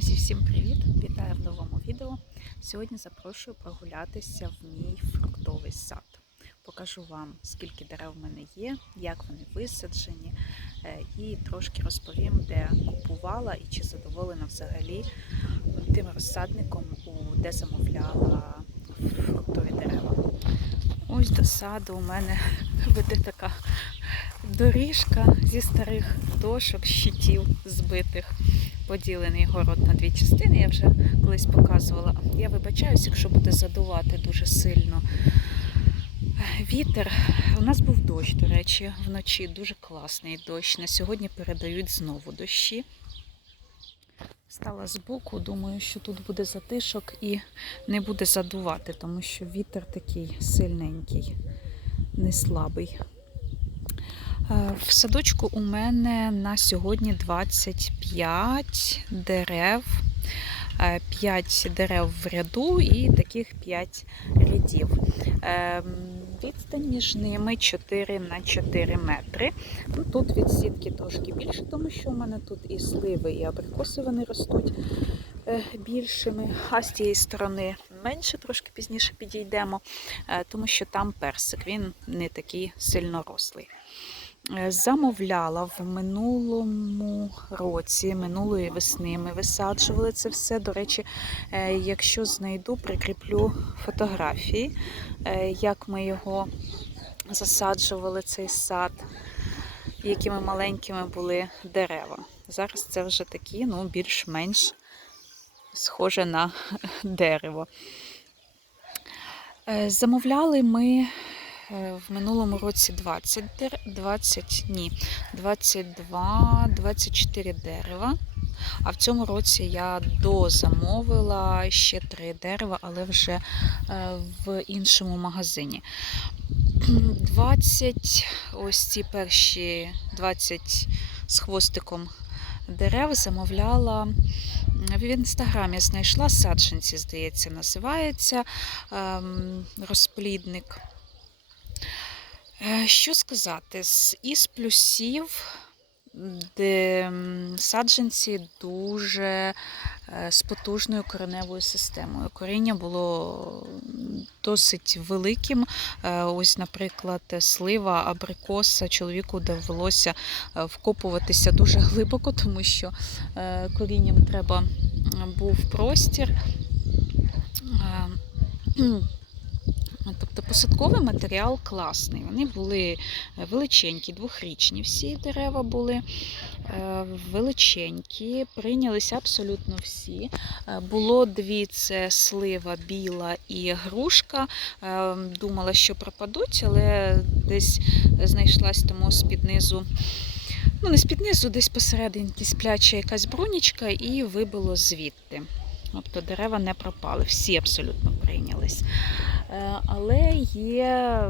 Друзі, всім привіт! Вітаю в новому відео. Сьогодні запрошую прогулятися в мій фруктовий сад. Покажу вам, скільки дерев в мене є, як вони висаджені, е, і трошки розповім, де купувала і чи задоволена взагалі тим розсадником, де замовляла фруктові дерева. Ось до саду у мене веде така доріжка зі старих дошок, щитів збитих поділений город на дві частини. Я вже колись показувала. Я вибачаюсь, якщо буде задувати дуже сильно вітер. У нас був дощ, до речі, вночі дуже класний дощ. На сьогодні передають знову дощі. Стала збоку, думаю, що тут буде затишок і не буде задувати, тому що вітер такий сильненький, не слабий. Е, В садочку у мене на сьогодні 25 дерев, 5 дерев в ряду і таких 5 рядів. Ем, Відстань між ними 4 на 4 метри. Ну, Тут від сітки трошки більше, тому що у мене тут і сливи, і абрикоси вони ростуть е, більшими, а з тієї сторони менше, трошки пізніше підійдемо, е, тому що там персик, він не такий сильно рослий. Е, Замовляла в минулому році, минулої весни. Ми висаджували це все. До речі, е, якщо знайду, прикріплю фотографії, е, як ми його засаджували, цей сад, якими маленькими були дерева. Зараз це вже такі, ну, більш-менш схоже на дерево. Замовляли ми в минулому році 20, 20 ні, 22, 24 дерева. А в цьому році я дозамовила ще 3 дерева, але вже е, в іншому магазині. 20, ось ці перші 20 з хвостиком дерев замовляла в інстаграмі знайшла саджанці, здається, називається ем, розплідник. Е, Що сказати, із плюсів, де саджанці дуже е, з потужною кореневою системою. Коріння було досить великим. Е, Ось, наприклад, слива, абрикоса, чоловіку довелося вкопуватися дуже глибоко, тому що корінням треба був простір. Е, Тобто посадковий матеріал класний. Вони були величенькі, двохрічні. Всі дерева були е, величенькі, прийнялися абсолютно всі. Е, Було дві: це слива біла і грушка. Е, Думала, що пропадуть, але десь знайшлась тому з-під низу. Ну, не з-під низу, десь посерединки спляча якась брунічка і вибило звідти. Тобто дерева не пропали, всі абсолютно прийнялись. Е, Але є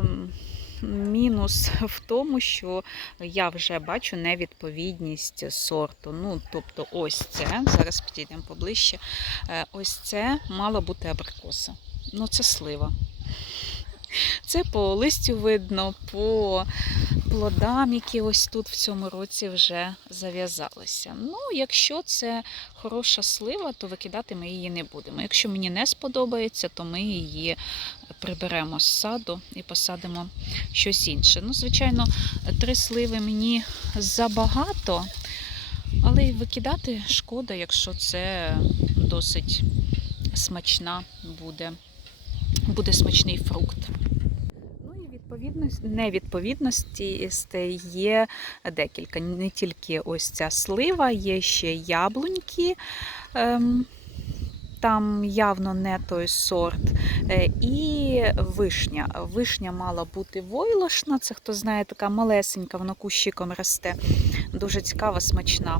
мінус в тому, що я вже бачу невідповідність сорту. Ну, тобто, ось це, зараз підійдемо поближче. е, Ось це мала бути абрикоса. Ну, це слива. Це по листю видно, по плодам, які ось тут в цьому році вже зав'язалися. Ну, якщо це хороша слива, то викидати ми її не будемо. Якщо мені не сподобається, то ми її приберемо з саду і посадимо щось інше. Ну, звичайно, три сливи мені забагато, але й викидати шкода, якщо це досить смачна буде, буде смачний фрукт. Невідповідності є декілька. Не тільки ось ця слива, є ще яблуньки. Ем, там явно не той сорт. Е, І вишня. Вишня мала бути войлошна, це хто знає, така малесенька, вона кущиком росте. Дуже цікава, смачна.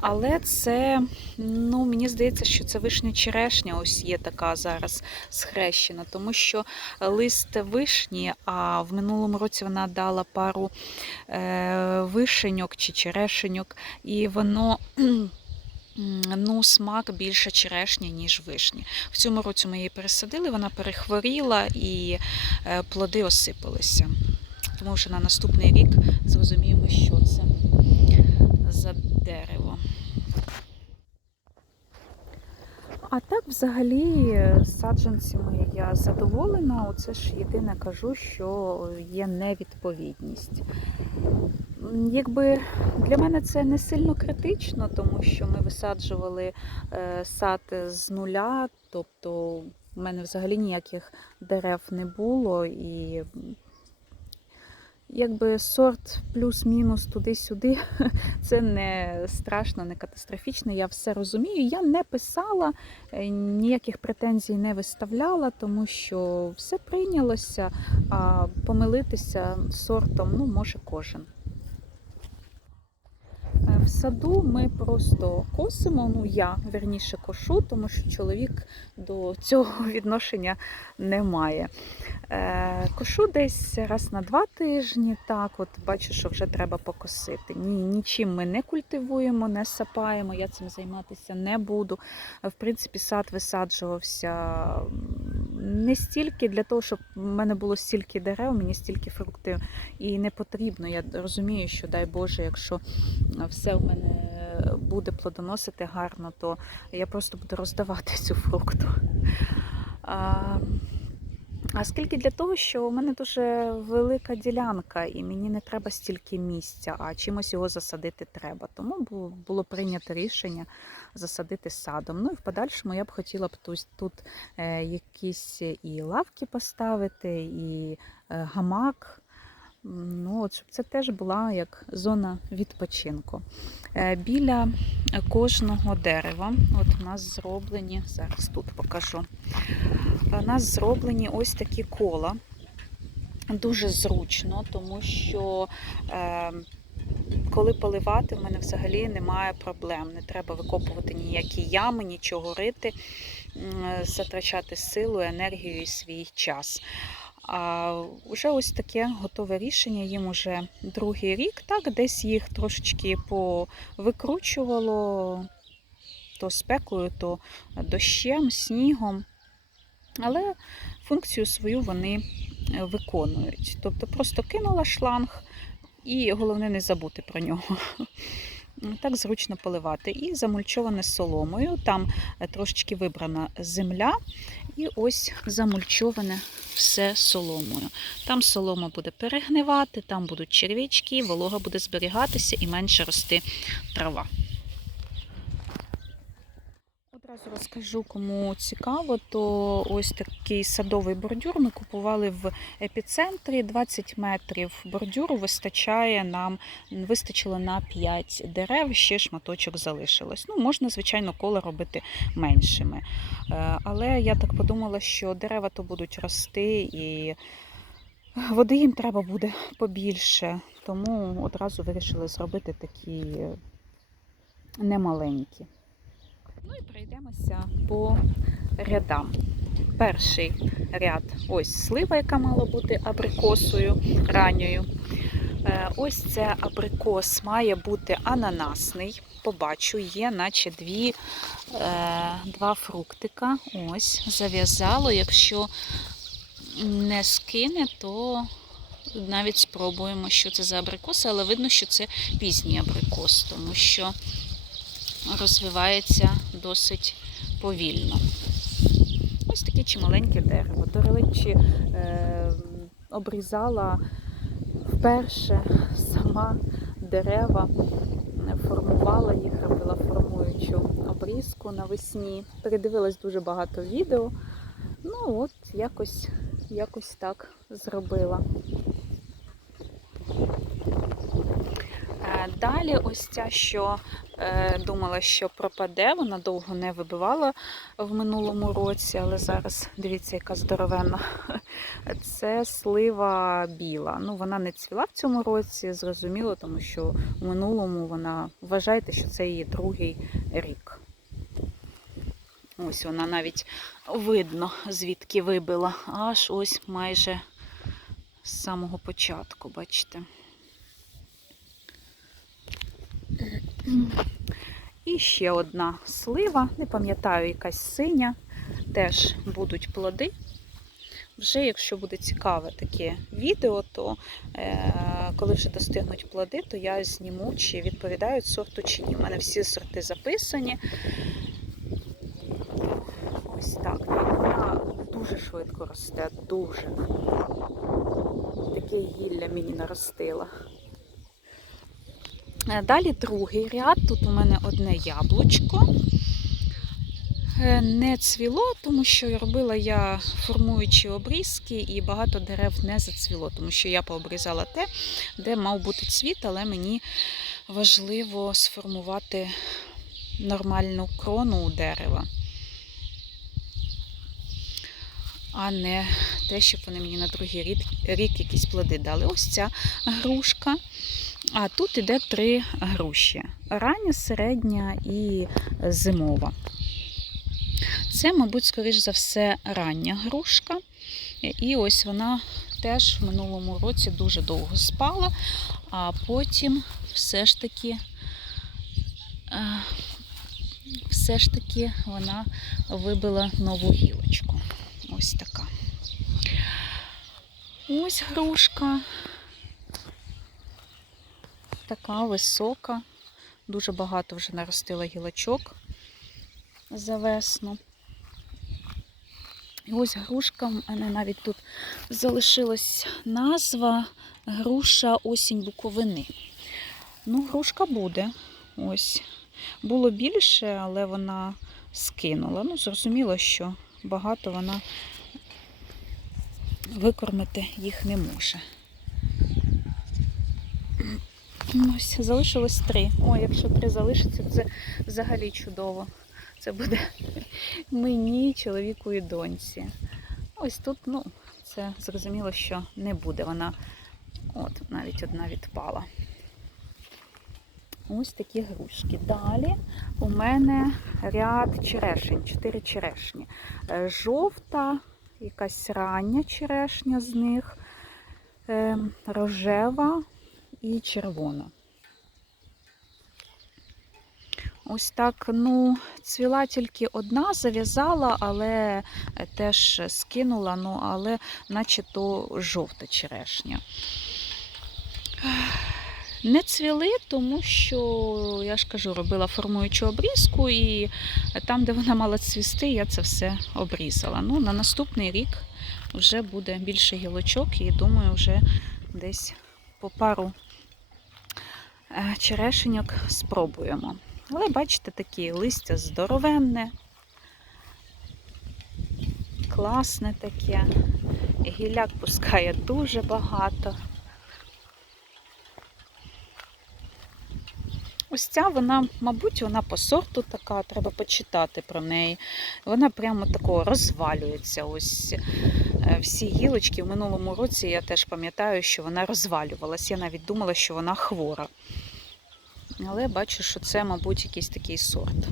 Але це, ну, мені здається, що це вишня черешня, ось є така зараз схрещена, тому що лист вишні, а в минулому році вона дала пару е, вишеньок чи черешеньок, і воно. Ну, смак більше черешні, ніж вишні. В цьому році ми її пересадили, вона перехворіла і е, плоди осипалися. Тому що на наступний рік зрозуміємо, що це за дерево. А так, взагалі, саджанцями я задоволена. Оце ж єдине кажу, що є невідповідність. Якби для мене це не сильно критично, тому що ми висаджували е, сад з нуля, тобто в мене взагалі ніяких дерев не було і. Якби сорт плюс-мінус туди-сюди, це не страшно, не катастрофічно. Я все розумію. Я не писала, е, ніяких претензій не виставляла, тому що все прийнялося, а помилитися сортом ну, може кожен. В саду ми просто косимо, ну я верніше кошу, тому що чоловік до цього відношення не має. Е, Кошу десь раз на два тижні, так, от бачу, що вже треба покосити. Ні, нічим ми не культивуємо, не сапаємо, я цим займатися не буду. В принципі, сад висаджувався не стільки для того, щоб в мене було стільки дерев, мені стільки фруктів і не потрібно. Я розумію, що дай Боже, якщо все в мене буде плодоносити гарно, то я просто буду роздавати цю фрукту. А, скільки для того, що у мене дуже велика ділянка, і мені не треба стільки місця, а чимось його засадити треба. Тому було прийнято рішення засадити садом. Ну і в подальшому я б хотіла б тут, тут е, якісь і лавки поставити, і е, гамак. Ну, от, щоб це теж була як зона відпочинку. Е, Біля кожного дерева, от у нас зроблені, зараз тут покажу. У нас зроблені ось такі кола. Дуже зручно, тому що е, коли поливати, в мене взагалі немає проблем. Не треба викопувати ніякі ями, нічого рити, затрачати силу, енергію і свій час. А вже ось таке готове рішення. Їм уже другий рік. Так, десь їх трошечки повикручувало то спекою, то дощем, снігом. Але функцію свою вони е, виконують. Тобто просто кинула шланг, і головне не забути про нього. Так зручно поливати. І замульчоване соломою. Там е, трошечки вибрана земля, і ось замульчоване все соломою. Там солома буде перегнивати, там будуть черв'ячки, волога буде зберігатися і менше рости трава. Одразу розкажу, кому цікаво, то ось такий садовий бордюр ми купували в епіцентрі. 20 метрів бордюру вистачає нам, вистачило на 5 дерев, ще шматочок залишилось. Ну, можна, звичайно, коло робити меншими. Е, Але я так подумала, що дерева то будуть рости і води їм треба буде побільше. Тому одразу вирішили зробити такі немаленькі. Ну і пройдемося по рядам. Перший ряд ось слива, яка мала бути абрикосою ранньою. Е, Ось це абрикос має бути ананасний. Побачу, є наче дві, е, два фруктика. Ось, зав'язало. Якщо не скине, то навіть спробуємо, що це за абрикос, але видно, що це пізній абрикос, тому що розвивається досить повільно. Ось таке чималеньке дерево. До речі, е, обрізала вперше сама дерева, формувала їх, робила формуючу обрізку навесні. Передивилась дуже багато відео. Ну от, якось, якось так зробила. Е, Далі ось ця, що думала, що пропаде, вона довго не вибивала в минулому році, але зараз дивіться, яка здоровенна. Це слива біла. Ну, вона не цвіла в цьому році, зрозуміло, тому що в минулому вона вважайте, що це її другий рік. Ось вона навіть видно, звідки вибила. Аж ось майже з самого початку, бачите. І ще одна слива, не пам'ятаю, якась синя, теж будуть плоди. Вже, якщо буде цікаве таке відео, то е, коли вже достигнуть плоди, то я зніму, чи відповідають сорту чи ні. У мене всі сорти записані. Ось так. Вона дуже швидко росте, дуже. Таке гілля мені наростила. Е, Далі другий ряд. Тут у мене одне яблучко. Е, Не цвіло, тому що робила я формуючі обрізки, і багато дерев не зацвіло, тому що я пообрізала те, де мав бути цвіт, але мені важливо сформувати нормальну крону у дерева, а не те, щоб вони мені на другий рік, рік якісь плоди дали. Ось ця грушка. А тут іде три груші: рання, середня і зимова. Це, мабуть, скоріш за все, рання грушка. І ось вона теж в минулому році дуже довго спала, а потім все ж таки, е, все ж таки вона вибила нову гілочку. Ось така. Ось грушка. Така висока. Дуже багато вже наростила гілочок за весну. І ось грушка, в мене навіть тут залишилась назва груша осінь Буковини. Ну, грушка буде. Ось. Було більше, але вона скинула. Ну, зрозуміло, що багато вона викормити їх не може. Ось, залишилось три. О, якщо три залишиться, це взагалі чудово. Це буде мені, чоловіку і доньці. Ось тут, ну, це зрозуміло, що не буде. Вона от, навіть одна відпала. Ось такі грушки. Далі у мене ряд черешень, чотири черешні. Е, Жовта, якась рання черешня з них, е, рожева і червона. Ось так, ну, цвіла тільки одна, зав'язала, але теж скинула, ну, але наче то жовта черешня. Не цвіли, тому що, я ж кажу, робила формуючу обрізку, і там, де вона мала цвісти, я це все обрізала. Ну, на наступний рік вже буде більше гілочок, і думаю, вже десь по пару е, черешеньок спробуємо. Але бачите, такі листя здоровенне, класне таке. Гілляк пускає дуже багато. Ось ця вона, мабуть, вона по сорту така, треба почитати про неї. Вона прямо такого розвалюється. Ось е, всі гілочки в минулому році я теж пам'ятаю, що вона розвалювалась. Я навіть думала, що вона хвора. Але бачу, що це, мабуть, якийсь такий сорт.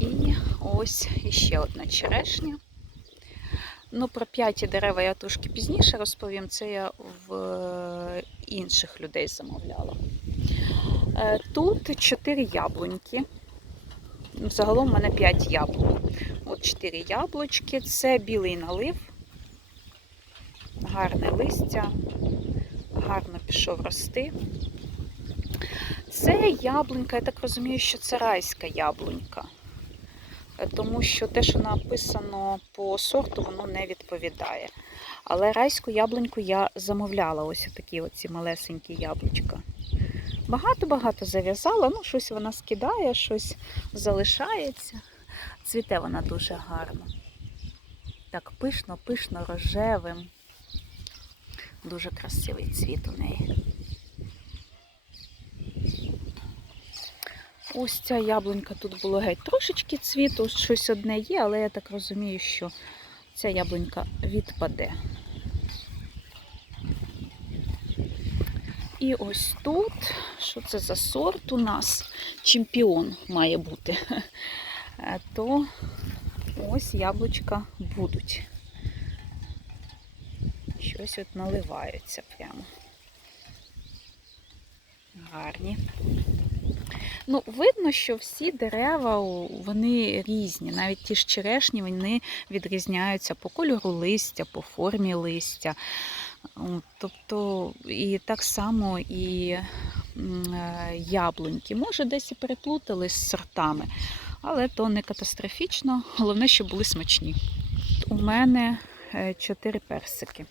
І ось іще одна черешня. Ну, про п'яті дерева я трошки пізніше розповім. Це я в інших людей замовляла. Е, Тут 4 яблуньки. Загалом в мене 5 яблунь. От 4 яблучки. Це білий налив, гарне листя, гарно пішов рости. Це яблунька, я так розумію, що це райська яблунька. Тому що те, що написано по сорту, воно не відповідає. Але райську яблуньку я замовляла, ось такі оці малесенькі яблучка. Багато-багато зав'язала, ну, щось вона скидає, щось залишається. Цвіте вона дуже гарно. Так пишно, пишно, рожевим. Дуже красивий цвіт у неї. Ось ця яблунька тут було геть трошечки цвіту, щось одне є, але я так розумію, що ця яблунька відпаде. І ось тут, що це за сорт у нас? Чемпіон має бути. Е, То ось яблучка будуть. Щось от наливаються прямо. Гарні. Ну, видно, що всі дерева вони різні. Навіть ті ж черешні вони відрізняються по кольору листя, по формі листя. Тобто, і так само і е, яблуньки. Може, десь і переплутали з сортами. але то не катастрофічно. Головне, щоб були смачні. У мене е, чотири персики.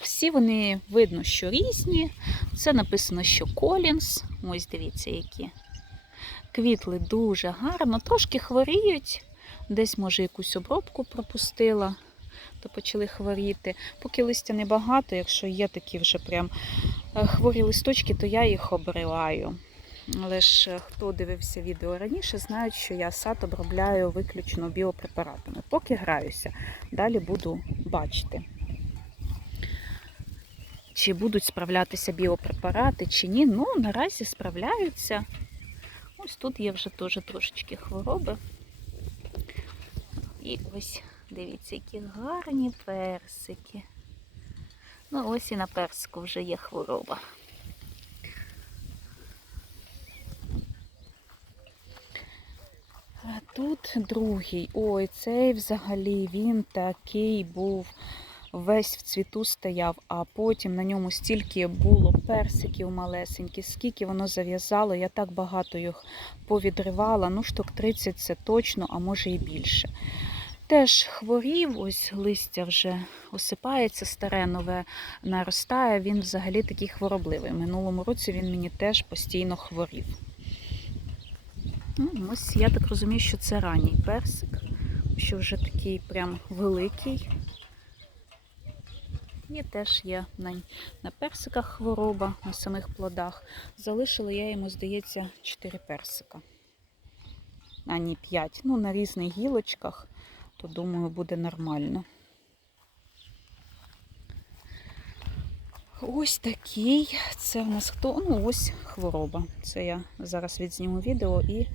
Всі вони видно, що різні. Це написано, що Колінс. Ось дивіться, які. Квітли дуже гарно, трошки хворіють. Десь, може, якусь обробку пропустила, то почали хворіти. Поки листя небагато, якщо є такі вже прям е, хворі листочки, то я їх обриваю. Але ж е, хто дивився відео раніше, знають, що я сад обробляю виключно біопрепаратами. Поки граюся, далі буду бачити. Чи будуть справлятися біопрепарати, чи ні. Ну, наразі справляються. Ось тут є вже теж трошечки хвороби. І ось, дивіться, які гарні персики. Ну, ось і на персику вже є хвороба. А тут другий. Ой, цей взагалі він такий був весь в цвіту стояв, а потім на ньому стільки було персиків малесеньких, скільки воно зав'язало, я так багато їх повідривала, ну штук 30 це точно, а може і більше. Теж хворів, ось листя вже осипається, старе нове наростає. Він взагалі такий хворобливий. Минулому році він мені теж постійно хворів. Ну, ось я так розумію, що це ранній персик, що вже такий прям великий. І теж є на, на персиках хвороба, на самих плодах. Залишила я йому, здається, 4 персика. А ні, 5. Ну, на різних гілочках, то думаю, буде нормально. Ось такий. Це в нас хто? Ну, ось хвороба. Це я зараз відзніму відео і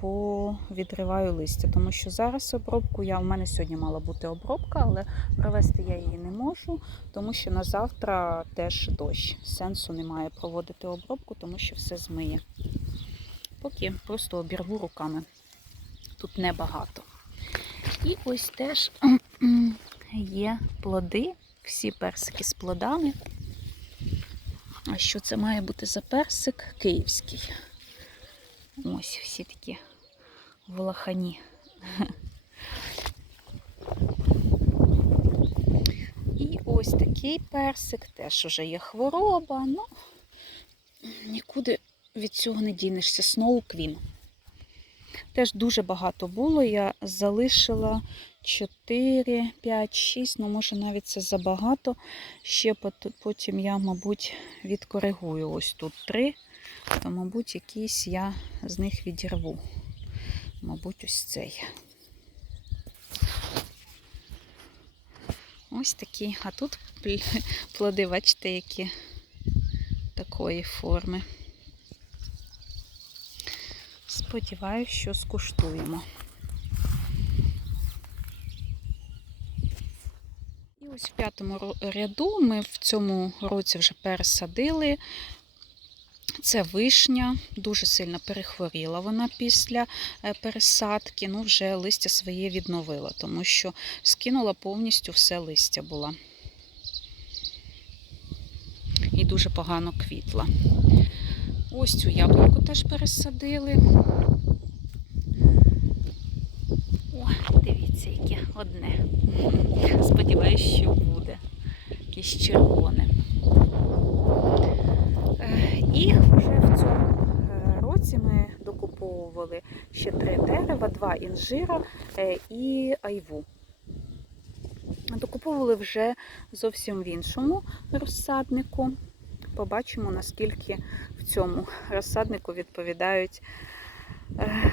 повідриваю листя, тому що зараз обробку я у мене сьогодні мала бути обробка, але провести я її не можу, тому що на завтра теж дощ. Сенсу немає проводити обробку, тому що все змиє. Поки просто обірву руками. Тут небагато. І ось теж є плоди, всі персики з плодами. А що це має бути за персик? Київський. Ось всі такі волохані. І ось такий персик, теж вже є хвороба, ну нікуди від цього не дінешся. Сноу Квін. Теж дуже багато було. Я залишила 4, 5, 6, ну може навіть це забагато. Ще потім я, мабуть, відкоригую. Ось тут 3, то, мабуть, якийсь я з них відірву. Мабуть, ось цей. Ось такі. А тут плоди, бачите, які такої форми. Сподіваюсь, що скуштуємо. І ось в п'ятому ряду ми в цьому році вже пересадили. Це вишня, дуже сильно перехворіла вона після пересадки, ну вже листя своє відновила, тому що скинула повністю все листя була. І дуже погано квітла. Ось цю яблуньку теж пересадили. О, дивіться, яке одне. Сподіваюсь, що буде. Якесь червоне. І вже в цьому році ми докуповували ще три дерева, два інжира і айву. Докуповували вже зовсім в іншому розсаднику. Побачимо, наскільки в цьому розсаднику відповідають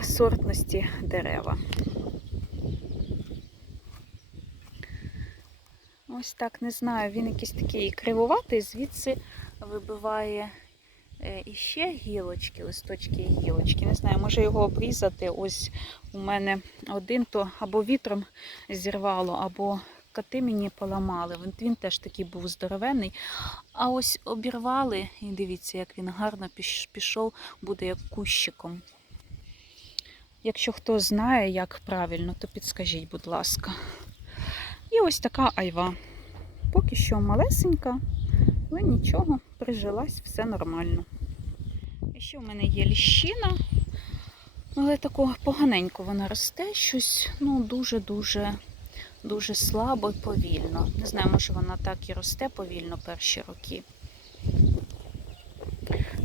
сортності дерева. Ось так, не знаю, він якийсь такий кривуватий, звідси вибиває іще гілочки, листочки і гілочки. Не знаю, може його обрізати. Ось у мене один, то або вітром зірвало, або коти мені поламали. Він, він теж такий був здоровенний. А ось обірвали, і дивіться, як він гарно пішов, буде як кущиком. Якщо хто знає, як правильно, то підскажіть, будь ласка. І ось така айва. Поки що малесенька, але нічого, прижилась, все нормально. І ще в мене є ліщина. Але тако поганенько вона росте, щось ну, дуже-дуже дуже слабо і повільно. Не знаю, може вона так і росте повільно перші роки.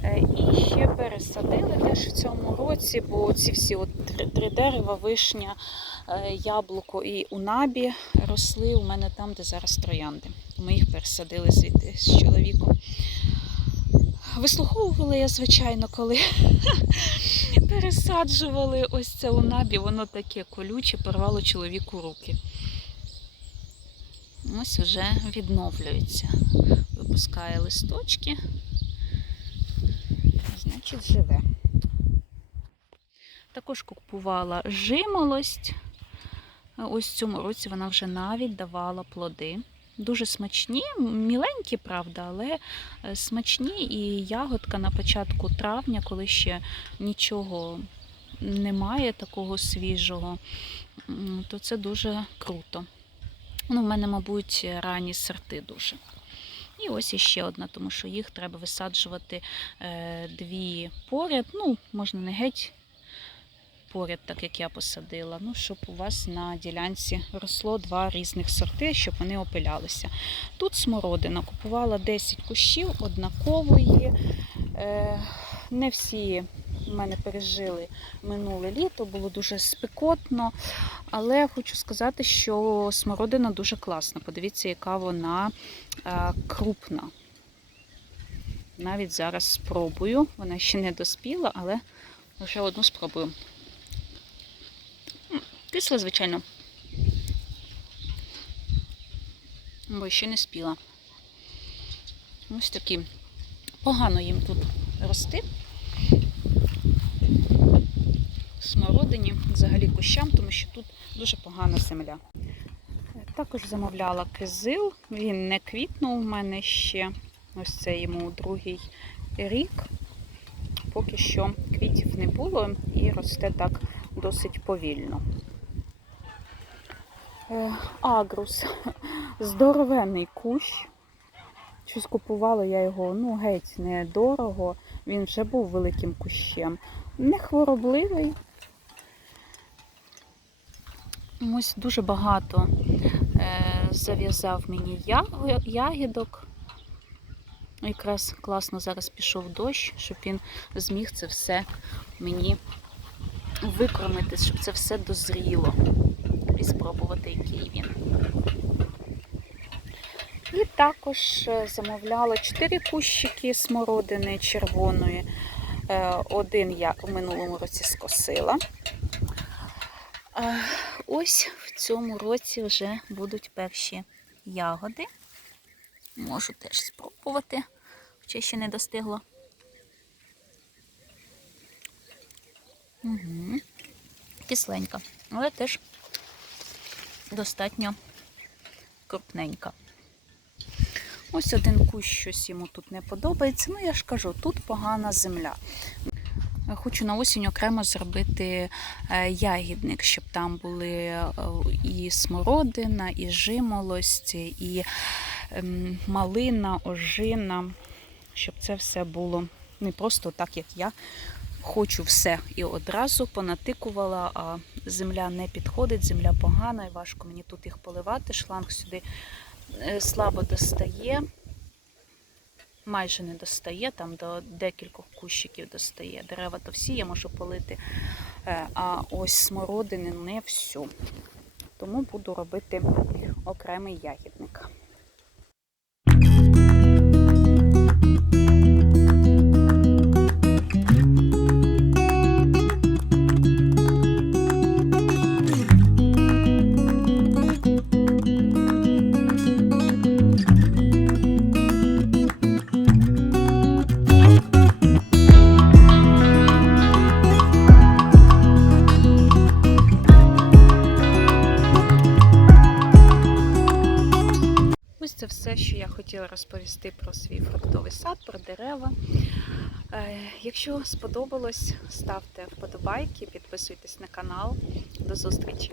Е, І ще пересадили теж в цьому році, бо ці всі от три, три дерева, вишня, е, яблуко і унабі росли у мене там, де зараз троянди. Ми їх пересадили звідти з чоловіком. Вислуховувала я, звичайно, коли пересаджували ось це унабі, воно таке колюче, порвало чоловіку руки. Ось вже відновлюється. Випускає листочки. Значить, живе. Також купувала жимолость. Ось в цьому році вона вже навіть давала плоди. Дуже смачні, міленькі, правда, але е, смачні і ягодка на початку травня, коли ще нічого немає такого свіжого, то це дуже круто. Ну, в мене, мабуть, ранні сорти дуже. І ось іще одна, тому що їх треба висаджувати е, дві поряд. Ну, можна не геть поряд, так як я посадила. Ну, щоб у вас на ділянці росло два різних сорти, щоб вони опилялися. Тут смородина. Купувала 10 кущів однакової. Е, не всі в мене пережили минуле літо, було дуже спекотно. Але хочу сказати, що смородина дуже класна. Подивіться, яка вона е, крупна. Навіть зараз спробую. Вона ще не доспіла, але вже одну спробую. М, Кисла, звичайно. Бо ще не спіла. Ось такі. Погано їм тут рости. Смородині, взагалі кущам, тому що тут дуже погана земля. Також замовляла кизил, він не квітнув у мене ще. Ось це йому другий рік. Поки що квітів не було і росте так досить повільно. Е, Агрус. Здоровенний кущ. Щось купувала я його, ну, геть недорого. Він вже був великим кущем. Не хворобливий. Ось дуже багато е, зав'язав мені ягідок. Якраз класно зараз пішов дощ, щоб він зміг це все мені викормити, щоб це все дозріло. І спробувати, який він. І також е, замовляла 4 кущики смородини червоної. Е, Один я в минулому році скосила. Ось в цьому році вже будуть перші ягоди. Можу теж спробувати, хоча ще не достигло. Угу. Кисленька, але теж достатньо крупненька. Ось один кущ щось йому тут не подобається. Ну, я ж кажу, тут погана земля. Хочу на осінь окремо зробити е, ягідник, щоб там були е, і смородина, і жимолость, і ем, малина, ожина, щоб це все було не просто так, як я хочу все. І одразу понатикувала, а земля не підходить, земля погана, і важко мені тут їх поливати. Шланг сюди е, слабо достає. Майже не достає, там до декількох кущиків достає. Дерева то всі я можу полити, е, а ось смородини не всю. Тому буду робити окремий ягідник. Розповісти про свій фруктовий сад, про дерева. Е, Якщо сподобалось, ставте вподобайки, підписуйтесь на канал. До зустрічі!